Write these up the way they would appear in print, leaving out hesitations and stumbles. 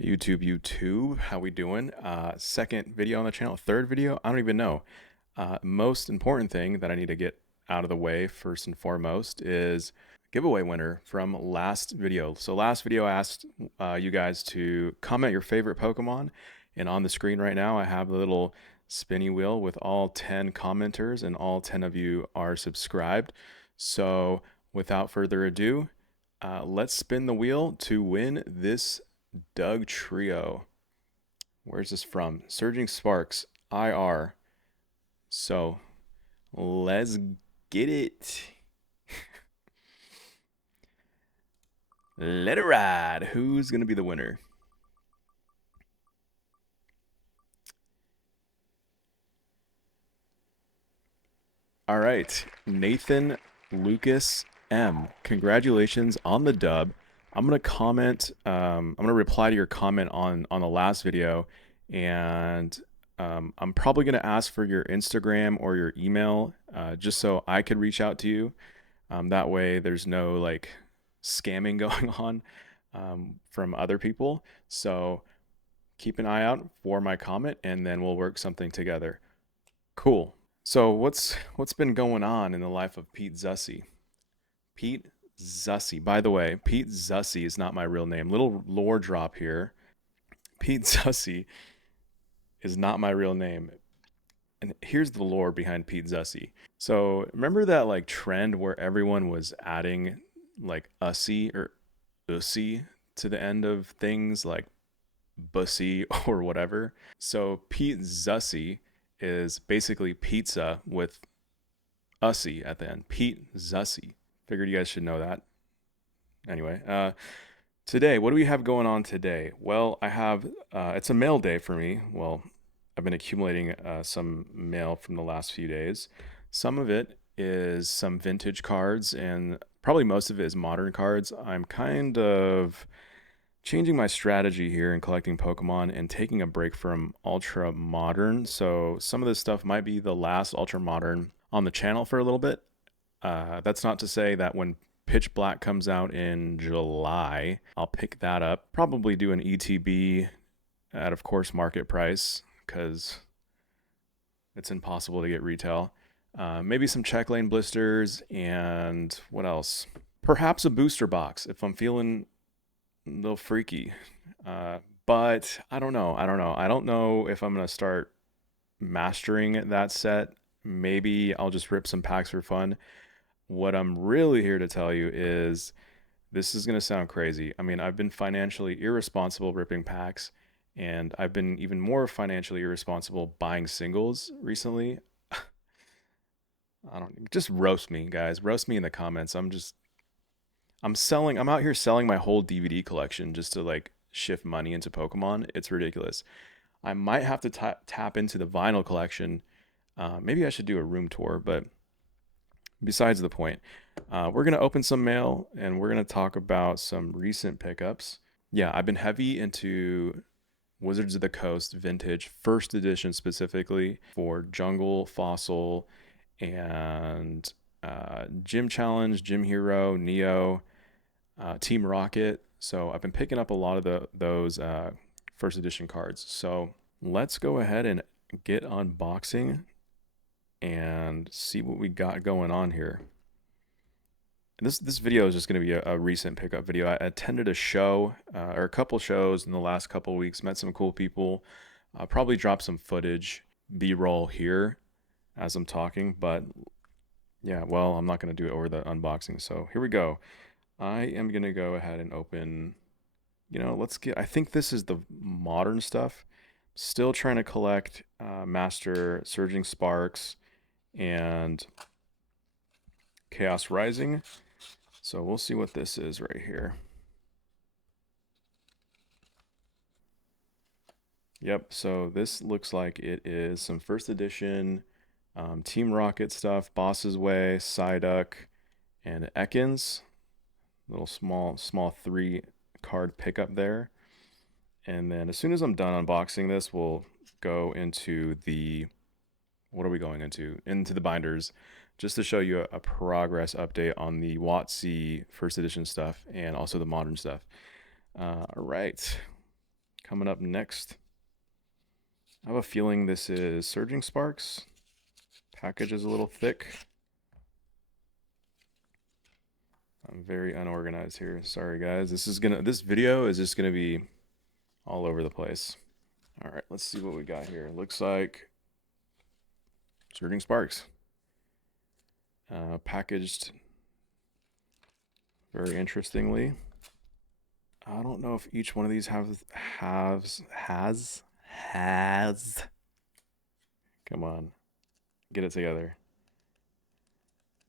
YouTube, how we doing? Second video on the channel, third video, I don't even know. Most important thing that I need to get out of the way first and foremost is giveaway winner from last video. So last video I asked you guys to comment your favorite Pokemon, and on the screen right now I have the little spinny wheel with all 10 commenters, and all 10 of you are subscribed. So without further ado, let's spin the wheel to win this Doug Trio. Where's this from? Surging Sparks, IR. So let's get it. Let it ride. Who's going to be the winner? All right, Nathan Lucas M. Congratulations on the dub. I'm gonna comment. I'm gonna reply to your comment on the last video, and I'm probably gonna ask for your Instagram or your email, just so I could reach out to you. That way, there's no like scamming going on from other people. So keep an eye out for my comment, and then we'll work something together. Cool. So what's been going on in the life of Pete Zussi? Pete Zussi. By the way, Pete Zussi is not my real name. Little lore drop here. Pete Zussi is not my real name. And here's the lore behind Pete Zussi. So remember that like trend where everyone was adding like ussy or ussy to the end of things like bussy or whatever. So Pete Zussi is basically pizza with ussy at the end. Pete Zussi. Figured you guys should know that. Anyway, today, what do we have going on today? Well, I have, it's a mail day for me. Well, I've been accumulating some mail from the last few days. Some of it is some vintage cards, and probably most of it is modern cards. I'm kind of changing my strategy here in collecting Pokemon and taking a break from Ultra Modern. So some of this stuff might be the last Ultra Modern on the channel for a little bit. That's not to say that when Pitch Black comes out in July, I'll pick that up. Probably do an ETB at, of course, market price, because it's impossible to get retail. Maybe some check lane blisters, and what else? Perhaps a booster box if I'm feeling a little freaky. But I don't know. I don't know if I'm going to start mastering that set. Maybe I'll just rip some packs for fun. What I'm really here to tell you is this is going to sound crazy. I mean, I've been financially irresponsible ripping packs, and I've been even more financially irresponsible buying singles recently. I don't just roast me, guys. Roast me in the comments. I'm out here selling my whole DVD collection just to like shift money into Pokemon. It's ridiculous. I might have to tap into the vinyl collection. Maybe I should do a room tour, but besides the point, we're going to open some mail and we're going to talk about some recent pickups. Yeah, I've been heavy into Wizards of the Coast vintage, first edition specifically for Jungle, Fossil, and Gym Challenge, Gym Hero, Neo, Team Rocket. So I've been picking up a lot of those first edition cards. So let's go ahead and get unboxing and see what we got going on here. This video is just going to be a recent pickup video. I attended a show or a couple shows in the last couple weeks, met some cool people. I'll probably drop some footage, B-roll here as I'm talking, but yeah, well, I'm not going to do it over the unboxing. So here we go. I am going to go ahead and open, I think this is the modern stuff. Still trying to collect Master Surging Sparks and Chaos Rising. So we'll see what this is right here. Yep, so this looks like it is some first edition Team Rocket stuff, Boss's Way, Psyduck, and Ekans. Little small 3-card pickup there. And then as soon as I'm done unboxing this, we'll go into what are we going into? Into the binders, just to show you a progress update on the WotC first edition stuff and also the modern stuff. All right, coming up next. I have a feeling this is Surging Sparks. Package is a little thick. I'm very unorganized here. Sorry guys. This video is just gonna be all over the place. All right, let's see what we got here. Looks like Surging Sparks. Packaged very interestingly. I don't know if each one of these has. Come on, get it together.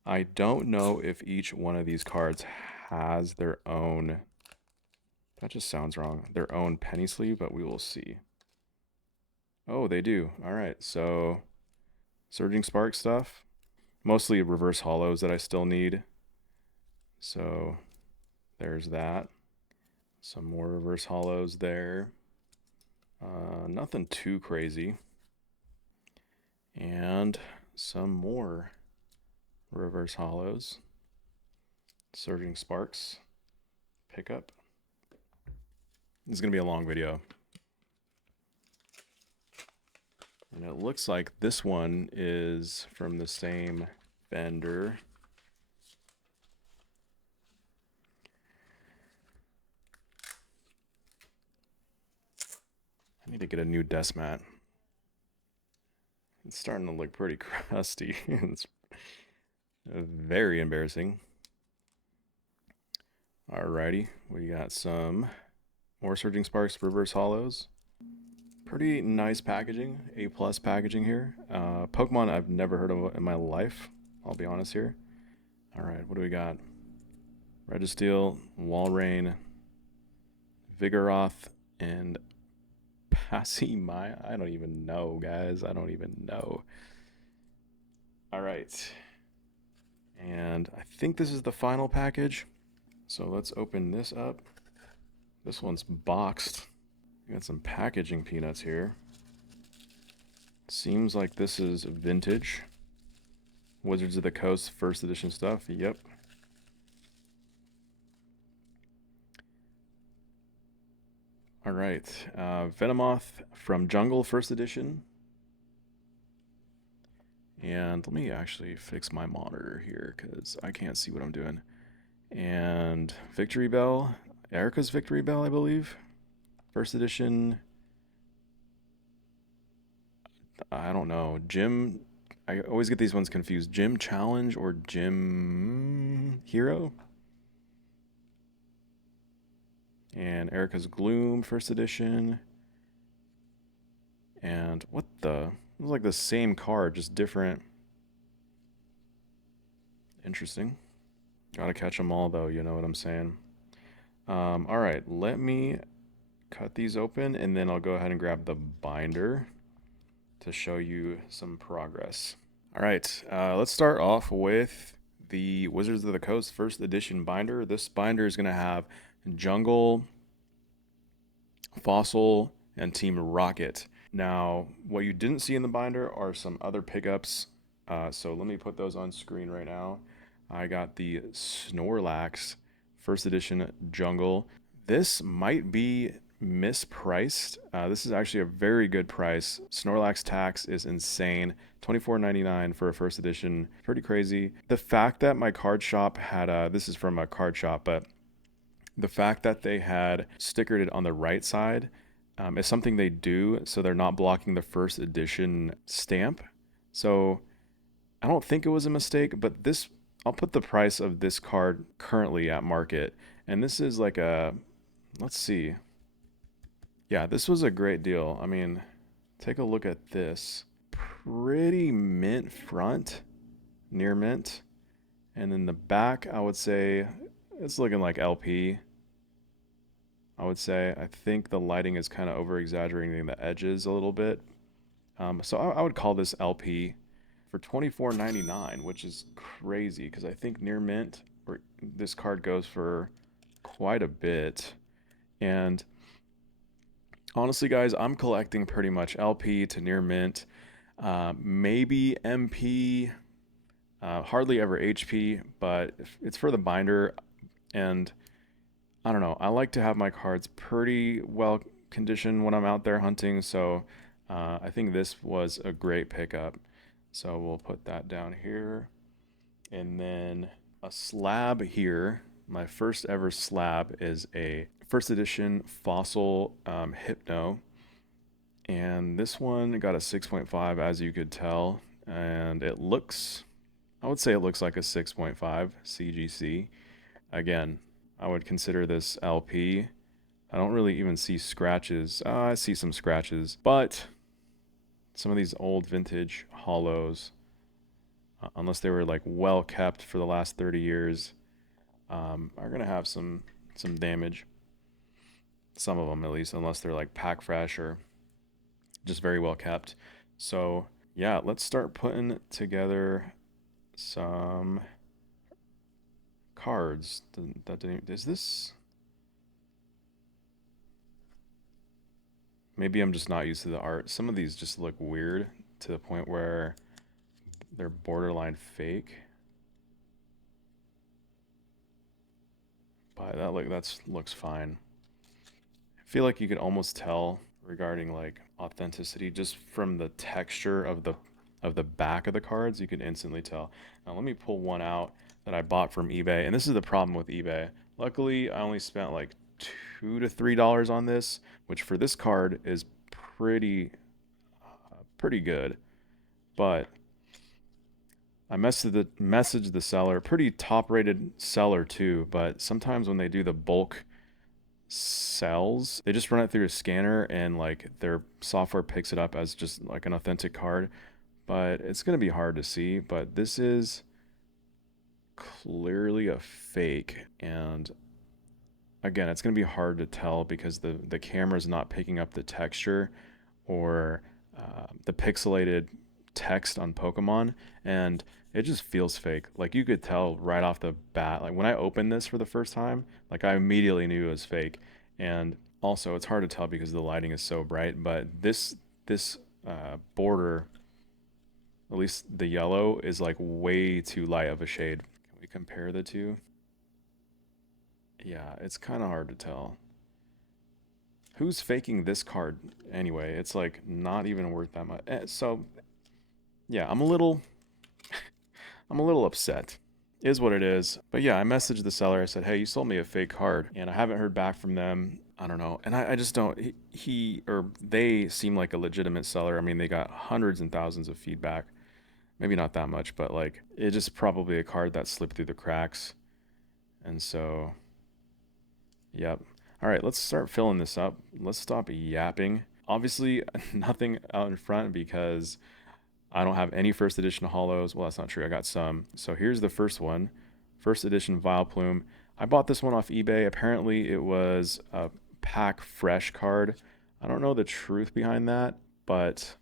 I don't know if each one of these cards has their own. That just sounds wrong. Their own penny sleeve, but we will see. Oh, they do. All right, so Surging Spark stuff. Mostly reverse hollows that I still need. So there's that. Some more reverse hollows there. Nothing too crazy. And some more reverse hollows. Surging Sparks. Pickup. This is going to be a long video. And it looks like this one is from the same vendor. I need to get a new desk mat. It's starting to look pretty crusty. It's very embarrassing. Alrighty, we got some more Surging Sparks reverse hollows. Pretty nice packaging, A+ packaging here. Pokemon I've never heard of in my life, I'll be honest here. Alright, what do we got? Registeel, Walrein, Vigoroth, and Passimaya. I don't even know, guys. I don't even know. Alright. And I think this is the final package. So let's open this up. This one's boxed. We got some packaging peanuts here. Seems like this is vintage. Wizards of the Coast first edition stuff. Yep. All right. Venomoth from Jungle first edition. And let me actually fix my monitor here because I can't see what I'm doing. And Victory Bell. Erica's Victory Bell, I believe. First edition. I don't know. Gym. I always get these ones confused. Gym Challenge or Gym Hero? And Erica's Gloom, first edition. And what the? It was like the same card, just different. Interesting. Gotta catch them all, though, you know what I'm saying? Alright, let me cut these open, and then I'll go ahead and grab the binder to show you some progress. Alright, let's start off with the Wizards of the Coast first edition binder. This binder is going to have Jungle, Fossil, and Team Rocket. Now, what you didn't see in the binder are some other pickups, so let me put those on screen right now. I got the Snorlax first edition Jungle. This might be mispriced. This is actually a very good price. Snorlax tax is insane. $24.99 for a first edition. Pretty crazy. The fact that my card shop had this is from a card shop, but the fact that they had stickered it on the right side is something they do, so they're not blocking the first edition stamp. So I don't think it was a mistake, but this, I'll put the price of this card currently at market, and this is like a, let's see. Yeah, this was a great deal. I mean, take a look at this. Pretty mint front, near mint. And then the back, I would say, it's looking like LP. I would say, I think the lighting is kind of over-exaggerating the edges a little bit. So I would call this LP for $24.99, which is crazy because I think near mint, or this card goes for quite a bit. And honestly, guys, I'm collecting pretty much LP to near mint, maybe MP, hardly ever HP, but it's for the binder, and I don't know. I like to have my cards pretty well condition when I'm out there hunting. So I think this was a great pickup. So we'll put that down here. And then a slab here. My first ever slab is a first edition Fossil Hypno. And this one got a 6.5, as you could tell. And it looks, I would say it looks like a 6.5 CGC. Again, I would consider this LP. I don't really even see scratches. I see some scratches, but some of these old vintage hollows, unless they were like well kept for the last 30 years, are gonna have some damage. Some of them at least, unless they're like pack fresh or just very well kept. So yeah, let's start putting together some cards. Is this? Maybe I'm just not used to the art. Some of these just look weird to the point where they're borderline fake. But that looks fine. I feel like you could almost tell regarding like authenticity just from the texture of the back of the cards. You can instantly tell. Now let me pull one out that I bought from eBay, and this is the problem with eBay. Luckily, I only spent like $2 to $3 on this, which for this card is pretty good. But I messaged the seller, pretty top rated seller too, but sometimes when they do the bulk sells, they just run it through a scanner and like their software picks it up as just like an authentic card. But it's gonna be hard to see, but this is clearly a fake, and again, it's gonna be hard to tell because the camera's not picking up the texture or the pixelated text on Pokemon, and it just feels fake. Like you could tell right off the bat. Like when I opened this for the first time, like I immediately knew it was fake. And also, it's hard to tell because the lighting is so bright. But this border, at least the yellow, is like way too light of a shade. Can we compare the two? Yeah, it's kind of hard to tell. Who's faking this card anyway? It's like not even worth that much. So yeah, I'm a little upset. Is what it is. But yeah, I messaged the seller. I said, hey, you sold me a fake card, and I haven't heard back from them. I don't know. And I just don't. He or they seem like a legitimate seller. I mean, they got hundreds and thousands of feedback. Maybe not that much, but like, it's just probably a card that slipped through the cracks. And so, yep. All right, let's start filling this up. Let's stop yapping. Obviously, nothing out in front because I don't have any first edition hollows. Well, that's not true. I got some. So here's the first one. First edition Vileplume. I bought this one off eBay. Apparently it was a pack fresh card. I don't know the truth behind that, but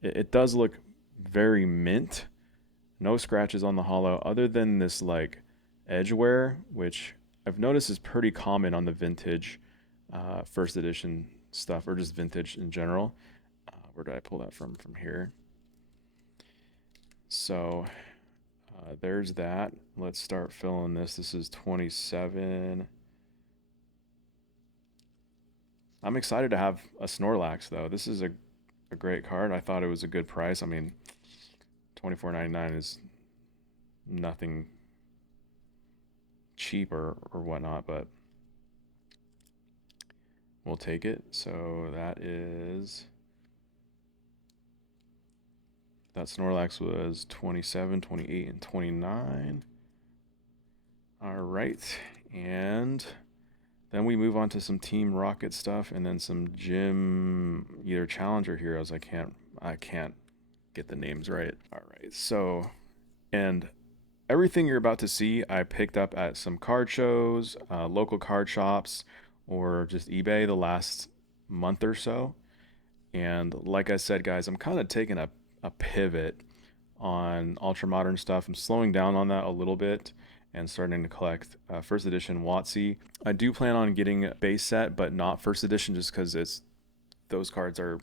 it does look very mint. No scratches on the hollow other than this like edge wear, which I've noticed is pretty common on the vintage first edition stuff or just vintage in general. Where did I pull that from? From here. So there's that. Let's start filling this. This is 27. I'm excited to have a Snorlax though. This is a great card. I thought it was a good price. I mean, 24.99 is nothing cheap or whatnot, but we'll take it. So that Snorlax was 27, 28, and 29. All right, and then we move on to some Team Rocket stuff, and then some gym either Challenger heroes. I can't get the names right. All right, so and everything you're about to see, I picked up at some card shows, local card shops, or just eBay the last month or so. And like I said, guys, I'm kind of taking a pivot on ultra modern stuff. I'm slowing down on that a little bit and starting to collect first edition WotC. I do plan on getting base set, but not first edition just because those cards are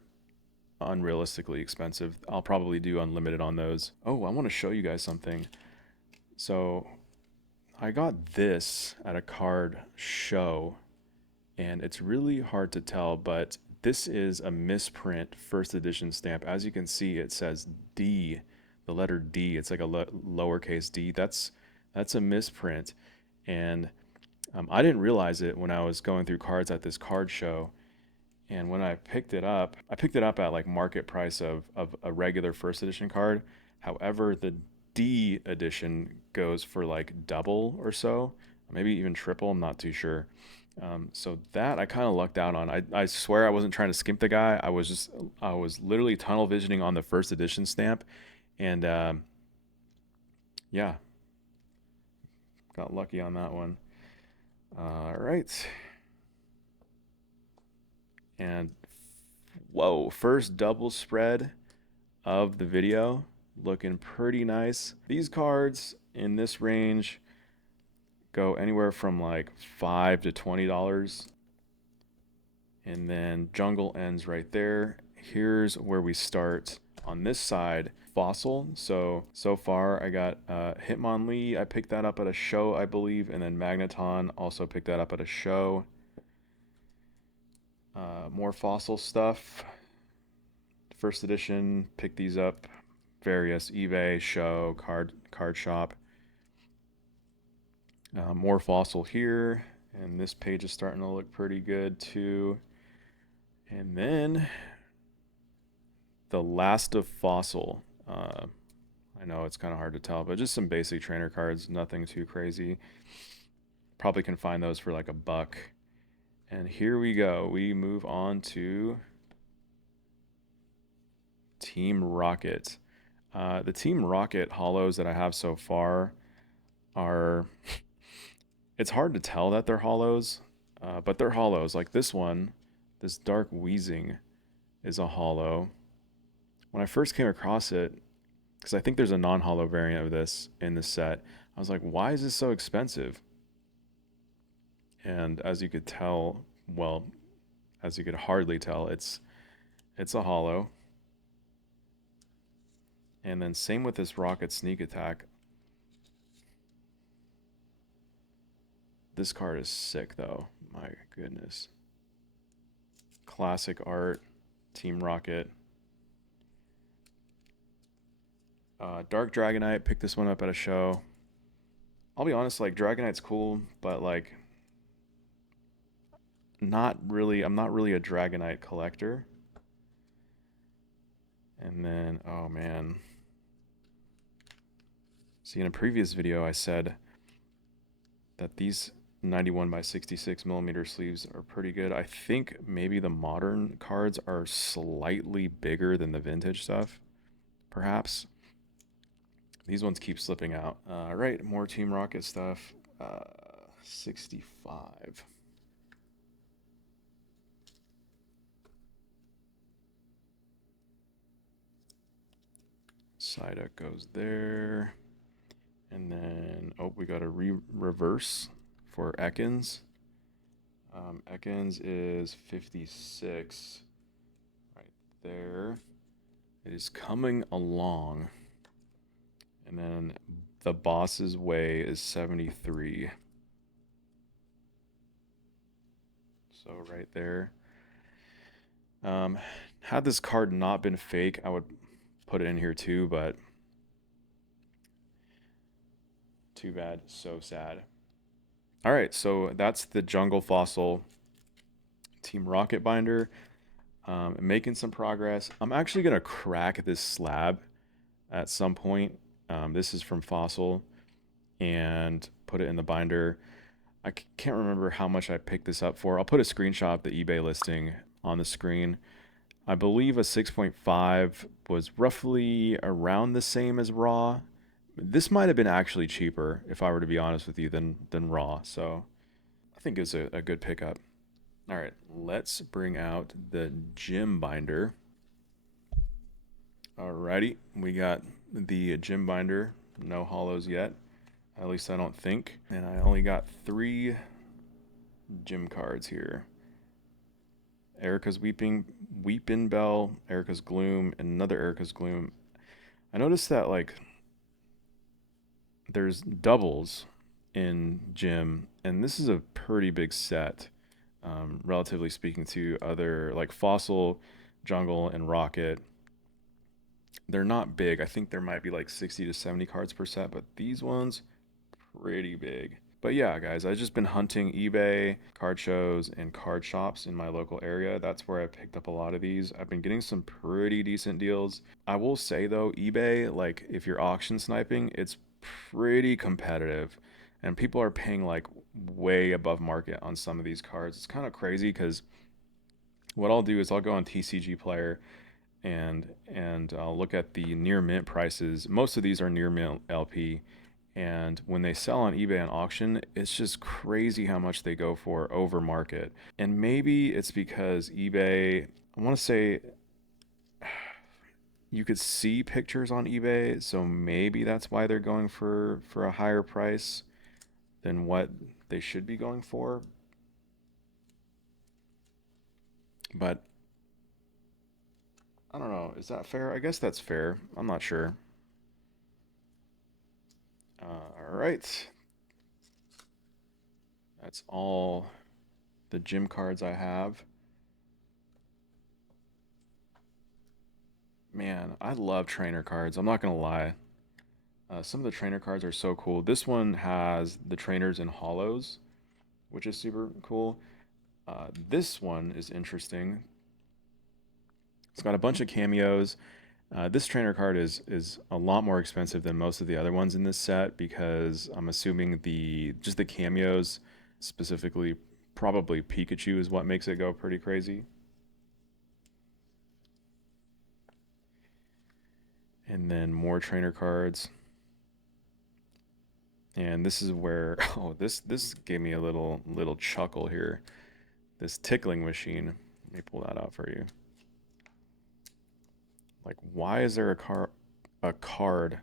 unrealistically expensive. I'll probably do unlimited on those. Oh, I want to show you guys something. So I got this at a card show, and it's really hard to tell, but this is a misprint first edition stamp. As you can see, it says D, the letter D. It's like a lowercase d. That's a misprint, and I didn't realize it when I was going through cards at this card show. And when I picked it up at like market price of a regular first edition card. However, the D edition goes for like double or so, maybe even triple. I'm not too sure. So that I kind of lucked out on. I swear I wasn't trying to skimp the guy. I was literally tunnel visioning on the first edition stamp, and yeah, got lucky on that one. All right, and whoa, first double spread of the video, looking pretty nice. These cards in this range go anywhere from like $5 to $20. And then jungle ends right there. Here's where we start on this side. Fossil. So far I got Hitmonlee. I picked that up at a show, I believe, and then Magneton also picked that up at a show. More fossil stuff. First edition, picked these up. Various eBay, show, card shop. More fossil here, and this page is starting to look pretty good too. And then the last of fossil. I know it's kind of hard to tell, but just some basic trainer cards, nothing too crazy. Probably can find those for like $1. And here we go. We move on to Team Rocket. The Team Rocket hollows that I have so far are it's hard to tell that they're hollows, but they're hollows. Like this one, this Dark Wheezing is a hollow. When I first came across it, because I think there's a non-hollow variant of this in this set, I was like, why is this so expensive? And as you could tell, well, as you could hardly tell, it's a hollow. And then same with this Rocket Sneak Attack. This card is sick though. My goodness. Classic art. Team Rocket. Dark Dragonite. Picked this one up at a show. I'll be honest, like Dragonite's cool, but like not really. I'm not really a Dragonite collector. And then, oh man. See, in a previous video, I said that these 91 by 66 millimeter sleeves are pretty good. I think maybe the modern cards are slightly bigger than the vintage stuff, perhaps. These ones keep slipping out. All right, more Team Rocket stuff. 65. Psyduck goes there. And then, oh, we got a reverse for Ekans. Ekans is 56 right there. It is coming along. And then the boss's way is 73. So right there. Had this card not been fake, I would put it in here too, but too bad, so sad. All right, so that's the Jungle Fossil Team Rocket binder. Making some progress. I'm actually gonna crack this slab at some point. This is from Fossil, and put it in the binder. I can't remember how much I picked this up for. I'll put a screenshot of the eBay listing on the screen. I believe a 6.5 was roughly around the same as raw. This might have been actually cheaper, if I were to be honest with you, than raw. So I think it's a good pickup. All right, let's bring out the gym binder. Alrighty, we got the gym binder. No hollows yet, at least I don't think. And I only got 3 gym cards here. Erica's Weepin' Bell, Erica's Gloom, and another Erica's Gloom. I noticed that like there's doubles in gym, and this is a pretty big set. relatively speaking to other like Fossil, Jungle, and Rocket. They're not big. I think there might be like 60 to 70 cards per set, but these ones pretty big. But yeah, guys, I've just been hunting eBay, card shows, and card shops in my local area. That's where I picked up a lot of these. I've been getting some pretty decent deals. I will say though, eBay, like if you're auction sniping, it's pretty competitive. And people are paying like way above market on some of these cards. It's kind of crazy because what I'll do is I'll go on TCG Player and I'll look at the near mint prices. Most of these are near mint LP, and when they sell on eBay and auction, it's just crazy how much they go for over market. And maybe it's because eBay, I want to say you could see pictures on eBay, so maybe that's why they're going for a higher price than what they should be going for. But I don't know, is that fair? I guess that's fair. I'm not sure. All right. That's all the gym cards I have. Man, I love trainer cards. I'm not gonna lie. Some of the trainer cards are so cool. This one has the trainers in hollows, which is super cool. This one is interesting. It's got a bunch of cameos. This trainer card is a lot more expensive than most of the other ones in this set because I'm assuming the just the cameos, specifically probably Pikachu, is what makes it go pretty crazy. And then more trainer cards. And this is where this gave me a little chuckle here. This tickling machine. Let me pull that out for you. Like, why is there a card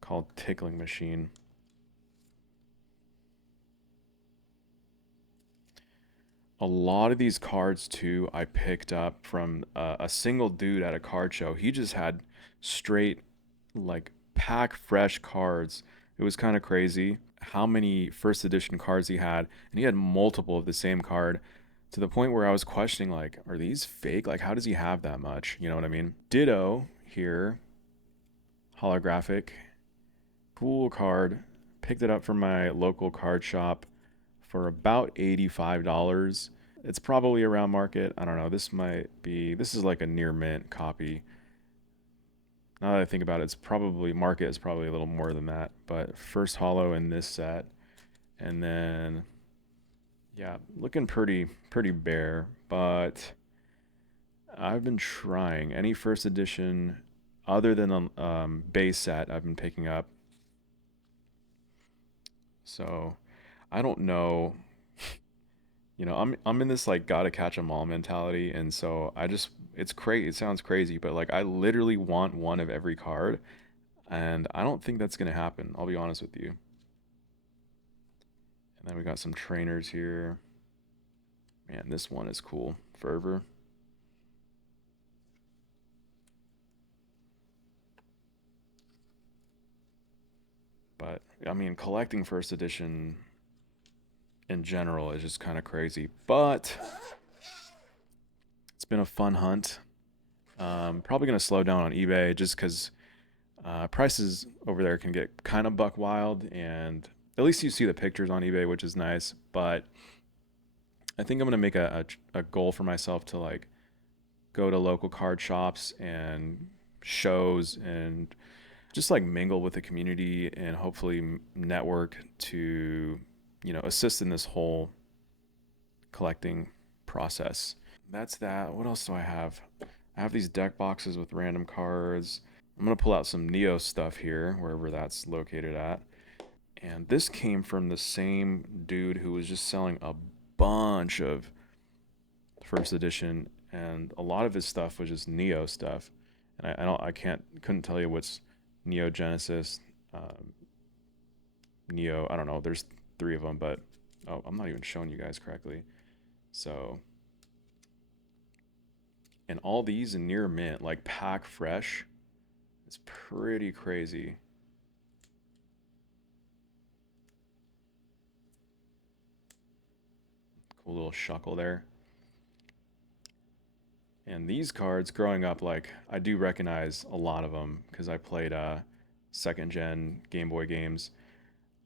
called tickling machine? A lot of these cards too I picked up from a single dude at a card show. He just had straight like pack fresh cards. It was kind of crazy how many first edition cards he had, and he had multiple of the same card to the point where I was questioning like, are these fake? Like, how does he have that much? You know what I mean? Ditto here, holographic, cool card. Picked it up from my local card shop for about $85. It's probably around market. I don't know. This is like a near mint copy. Now that I think about it, it's probably market is probably a little more than that. But first hollow in this set, and then yeah, looking pretty bare. But I've been trying any first edition other than a base set I've been picking up. So I don't know. I'm in this like gotta catch 'em all mentality, and so it's crazy. It sounds crazy, but like I literally want one of every card, and I don't think that's gonna happen. I'll be honest with you. And then we got some trainers here. Man, this one is cool. Fervor. But I mean, collecting first edition in general is just kind of crazy. But it's been a fun hunt. Probably gonna slow down on eBay just because prices over there can get kind of buck wild, and at least you see the pictures on eBay, which is nice. But I think I'm gonna make a goal for myself to like go to local card shops and shows and just like mingle with the community and hopefully network to assist in this whole collecting process. That's that. What else do I have? I have these deck boxes with random cards. I'm gonna pull out some Neo stuff here, wherever that's located at. And this came from the same dude who was just selling a bunch of first edition, and a lot of his stuff was just Neo stuff. And couldn't tell you what's Neo Genesis, um, Neo. I don't know. There's three of them, but oh, I'm not even showing you guys correctly. So, and all these in near mint, like pack fresh. It's pretty crazy. Cool little shuckle there. And these cards, growing up, like I do recognize a lot of them because I played second gen Game Boy games.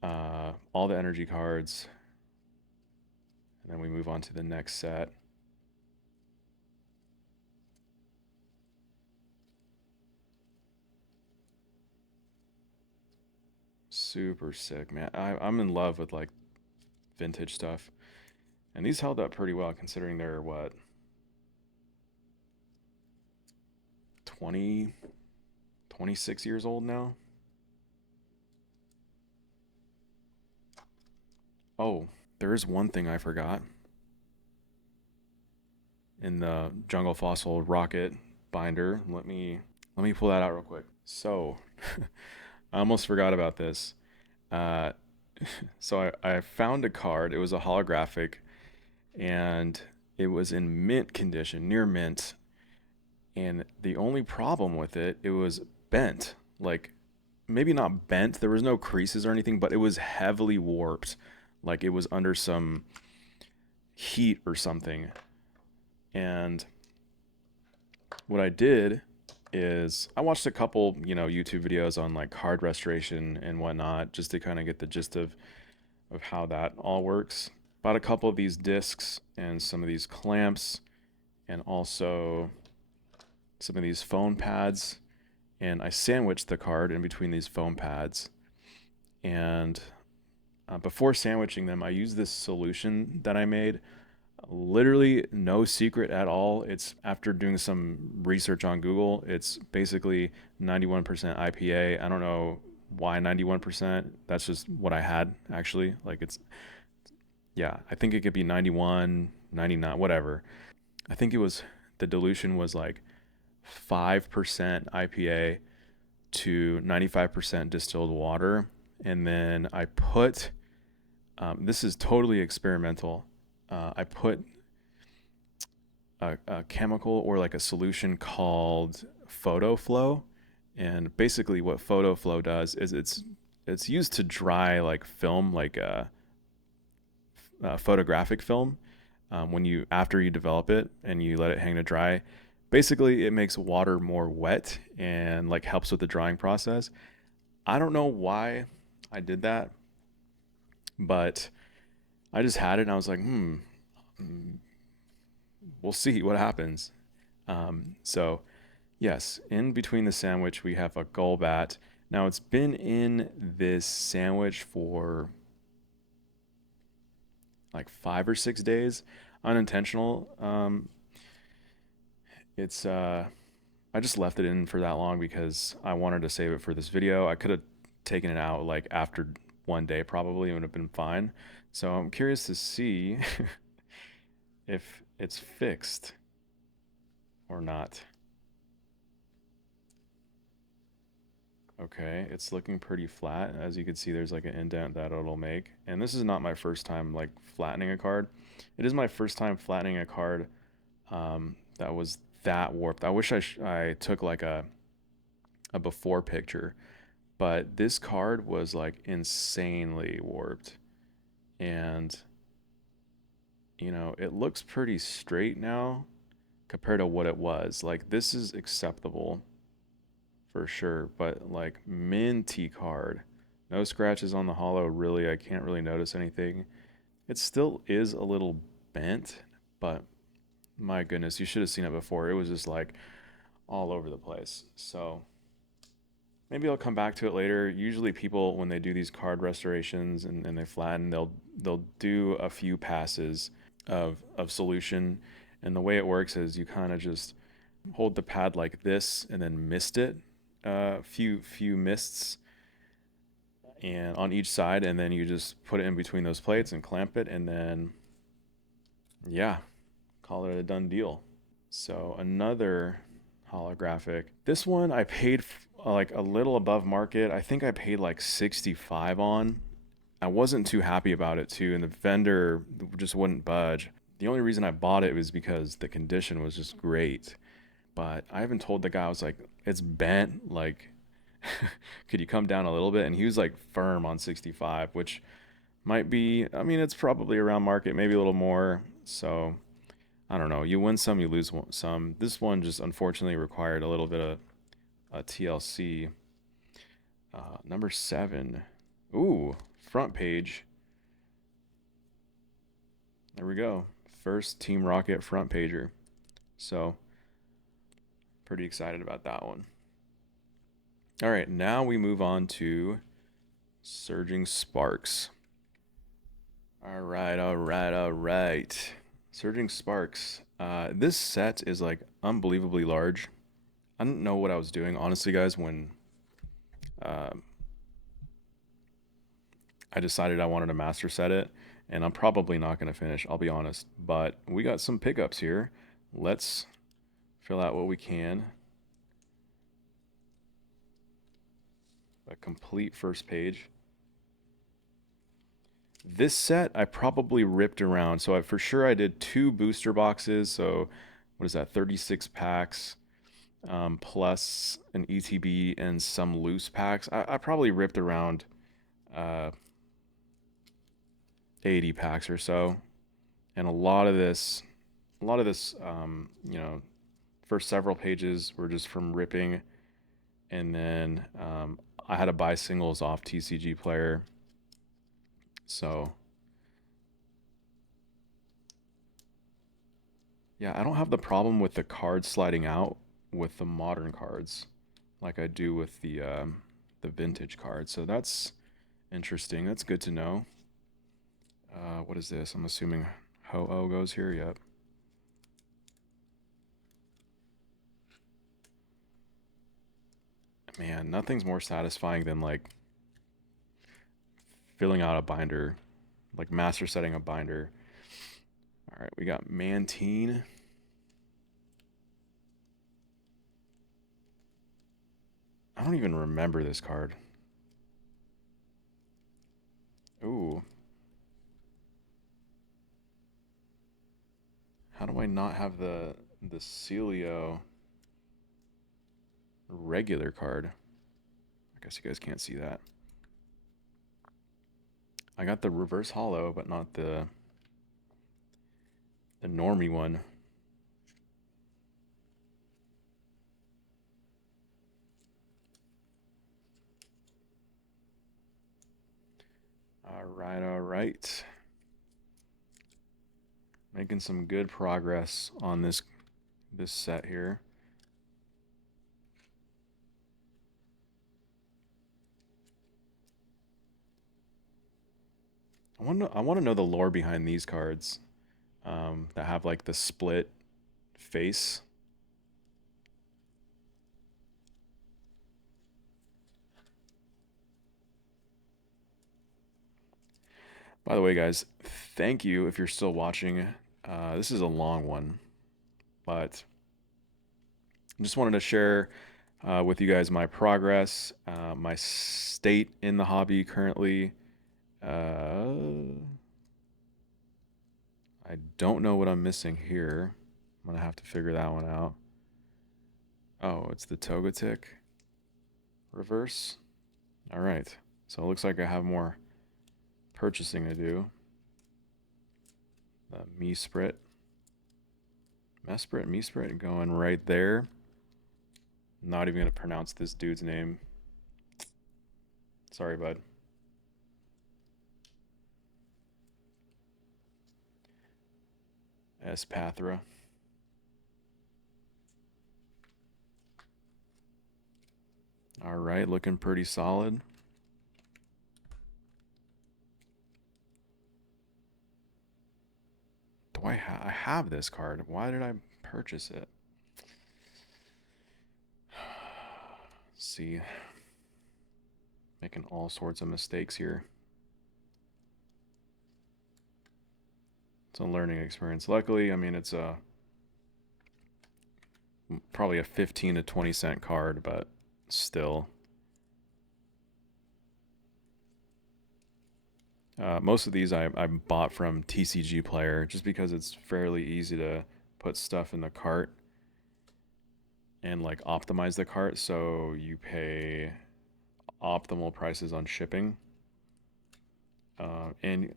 All the energy cards, and then we move on to the next set. Super sick, man. I'm in love with like vintage stuff. And these held up pretty well considering they're what, 20, 26 years old now? Oh, there is one thing I forgot in the Jungle Fossil Rocket binder. Let me pull that out real quick. So, I almost forgot about this. Uh, so I found a card. It was a holographic, and it was in mint condition, near mint. And the only problem with it, it was bent. Like maybe not bent. There was no creases or anything, but it was heavily warped. Like it was under some heat or something. And what I did is I watched a couple, YouTube videos on like card restoration and whatnot, just to kind of get the gist of how that all works. Bought a couple of these discs and some of these clamps, and also some of these foam pads. And I sandwiched the card in between these foam pads. And before sandwiching them, I used this solution that I made. Literally no secret at all. It's after doing some research on Google. It's basically 91% IPA. I don't know why 91%. That's just what I had actually. Like yeah, I think it could be 91, 99, whatever. I think it was the dilution was like 5% IPA to 95% distilled water. And then I put, this is totally experimental. I put a chemical or like a solution called photo flow. And basically what photo flow does is it's used to dry like film, like photographic film. When you after you develop it and you let it hang to dry, basically it makes water more wet and like helps with the drying process. I don't know why I did that, but I just had it and I was like, we'll see what happens. So yes, in between the sandwich we have a gull bat. Now it's been in this sandwich for like 5 or 6 days, unintentional. It's I just left it in for that long because I wanted to save it for this video. I could have taken it out like after one day probably, it would have been fine. So I'm curious to see if it's fixed or not. Okay, it's looking pretty flat. As you can see, there's like an indent that it'll make. And this is not my first time like flattening a card. It is my first time flattening a card that was that warped. I wish I took like a before picture, but this card was like insanely warped. And it looks pretty straight now compared to what it was. Like this is acceptable for sure, but like minty card. No scratches on the hollow, really. I can't really notice anything. It still is a little bent, but my goodness, you should have seen it before. It was just like all over the place. So maybe I'll come back to it later. Usually people when they do these card restorations and they flatten, they'll do a few passes of solution. And the way it works is you kind of just hold the pad like this and then mist it. Few mists and on each side, and then you just put it in between those plates and clamp it, and then yeah, call it a done deal. So another holographic. This one I paid like a little above market. I think I paid like 65 on. I wasn't too happy about it too, and the vendor just wouldn't budge. The only reason I bought it was because the condition was just great. But I even told the guy, I was like, it's bent. Like, could you come down a little bit? And he was like firm on 65, which might be, I mean, it's probably around market, maybe a little more. So I don't know. You win some, you lose some. This one just unfortunately required a little bit of TLC. Number 7. Ooh, front page. There we go. First Team Rocket front pager. So pretty excited about that one. All right, now we move on to Surging Sparks. All right, all right, all right. Surging Sparks. This set is like unbelievably large. I didn't know what I was doing, honestly, guys, when uh, I decided I wanted to master set it, and I'm probably not going to finish, I'll be honest. But we got some pickups here. Let's fill out what we can. A complete first page. This set I probably ripped around. So for sure I did 2 booster boxes. So what is that? 36 packs plus an ETB and some loose packs. I probably ripped around uh, 80 packs or so. And a lot of this, you know, first several pages were just from ripping. And then I had to buy singles off TCG Player. So yeah, I don't have the problem with the cards sliding out with the modern cards like I do with the vintage cards. So that's interesting. That's good to know. What is this? I'm assuming Ho-Oh goes here. Yep. Man, nothing's more satisfying than like filling out a binder, like master setting a binder. All right, we got Mantine. I don't even remember this card. Ooh. How do I not have the Celio regular card? I guess you guys can't see that. I got the reverse hollow, but not the normie one. All right, all right. Making some good progress on this set here. I want to know the lore behind these cards that have like the split face. By the way, guys, thank you if you're still watching. This is a long one, but I just wanted to share with you guys my progress, my state in the hobby currently. I don't know what I'm missing here. I'm gonna have to figure that one out. Oh, it's the Togetic reverse. All right, so it looks like I have more purchasing to do. The Mesprit going right there. Not even gonna pronounce this dude's name. Sorry, bud. Espathra. All right, looking pretty solid. I have this card? Why did I purchase it? See, making all sorts of mistakes here. It's a learning experience. Luckily, I mean, it's probably a 15 to 20 cent card, but still. Most of these I bought from TCG Player just because it's fairly easy to put stuff in the cart and like optimize the cart so you pay optimal prices on shipping. And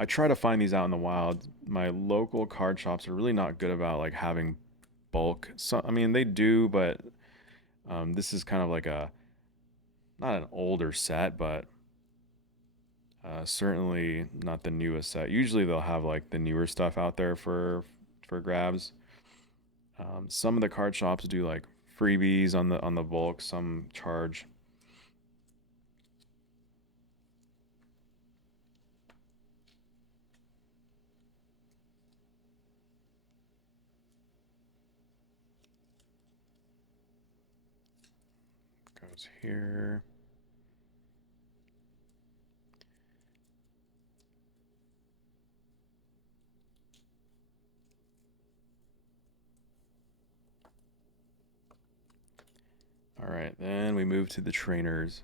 I try to find these out in the wild. My local card shops are really not good about like having bulk. So I mean they do, but this is kind of like a not an older set, but certainly not the newest set. Usually they'll have like the newer stuff out there for grabs. Some of the card shops do like freebies on the bulk. Some charge. Goes here. All right, then we move to the trainers.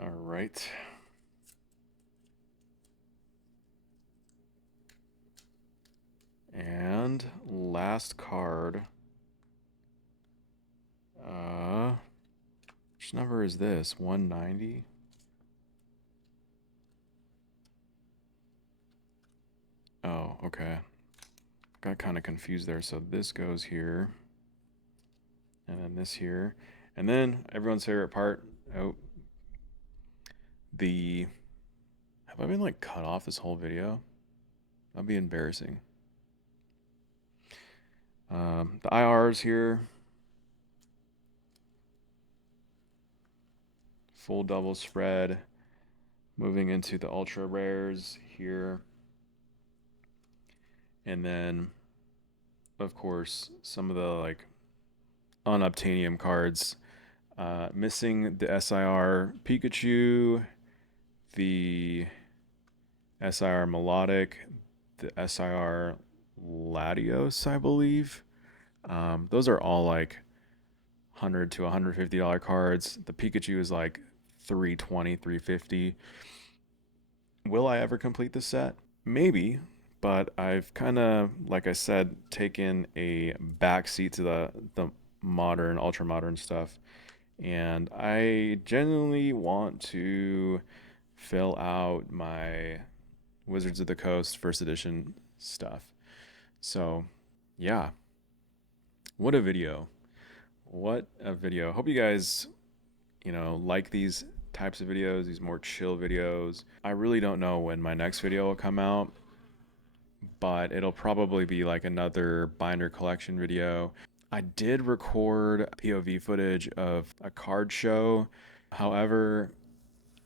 All right. And last card. Which number is this? 190? Oh, okay. Got kind of confused there. So this goes here. And then this here. And then everyone's favorite part. Oh, the... Have I been like cut off this whole video? That'd be embarrassing. The IRs here. Full double spread. Moving into the ultra rares here. And then, of course, some of the like unobtainium cards. Missing the SIR Pikachu, the SIR Melodic, the SIR Latios, I believe. Those are all like $100 to $150 cards. The Pikachu is like 320, 350. Will I ever complete this set? Maybe, but I've kind of, like I said, taken a backseat to the modern, ultra modern stuff, and I genuinely want to fill out my Wizards of the Coast first edition stuff. So, yeah, what a video. What a video. Hope you guys, like these types of videos, these more chill videos. I really don't know when my next video will come out, but it'll probably be like another binder collection video. I did record POV footage of a card show. However,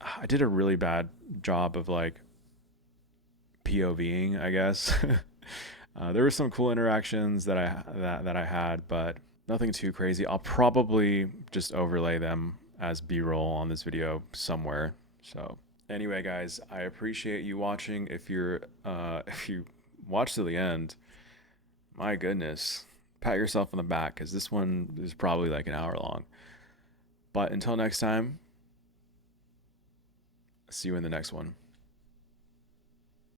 I did a really bad job of like POVing, I guess. There were some cool interactions that I had, but nothing too crazy. I'll probably just overlay them as B-roll on this video somewhere. So anyway, guys, I appreciate you watching. If you watch to the end, my goodness, pat yourself on the back because this one is probably like an hour long. But until next time, see you in the next one.